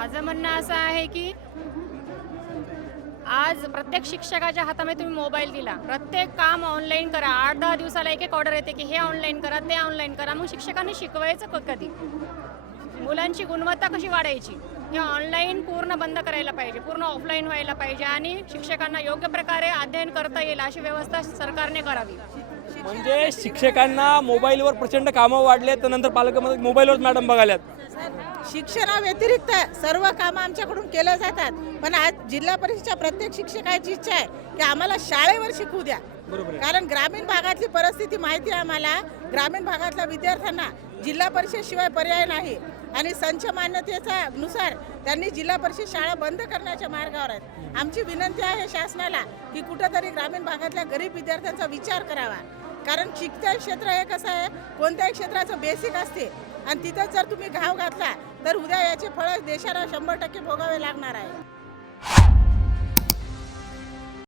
माझं म्हणणं असं आहे की आज प्रत्येक शिक्षकाच्या हातामध्ये तुम्ही मोबाईल दिला, प्रत्येक काम ऑनलाईन करा. 8-10 दिवसाला एक ऑर्डर येते की हे ऑनलाईन करा, ते ऑनलाईन करा. मग शिक्षकांनी शिकवायचं कधी? मुलांची गुणवत्ता कशी वाढायची? हे ऑनलाईन पूर्ण बंद करायला पाहिजे, पूर्ण ऑफलाईन व्हायला पाहिजे आणि शिक्षकांना योग्य प्रकारे अध्ययन करता येईल अशी व्यवस्था सरकारने करावी. म्हणजे शिक्षकांना मोबाईलवर प्रचंड कामं वाढले, तर नंतर पालकांमध्ये मोबाईलवर मॅडम बघायल्यात. शिक्षणाव्यतिरिक्त सर्व कामं आमच्याकडून केले जातात, पण आज जिल्हा परिषदेच्या प्रत्येक शिक्षकाची इच्छा आहे की आम्हाला शाळेवर शिकवू द्या. बरोबर आहे. कारण ग्रामीण भागातली परिस्थिती माहिती आहे आम्हाला. ग्रामीण भागातल्या विद्यार्थ्यांना जिल्हा परिषद शिवाय पर्याय नाही आणि संच मान्यतेचा नुसार त्यांनी जिल्हा परिषद शाळा बंद करण्याच्या मार्गावर आहेत. आमची विनंती आहे शासनाला की कुठंतरी ग्रामीण भागातल्या गरीब विद्यार्थ्यांचा विचार करावा. कारण शिक्षण क्षेत्र हे कसं आहे, कोणत्याही क्षेत्राचं बेसिक असते आणि तिथं जर तुम्ही घाव घातला तर उद्या याचे फळ देशाला 100% भोगावे लागणार आहे.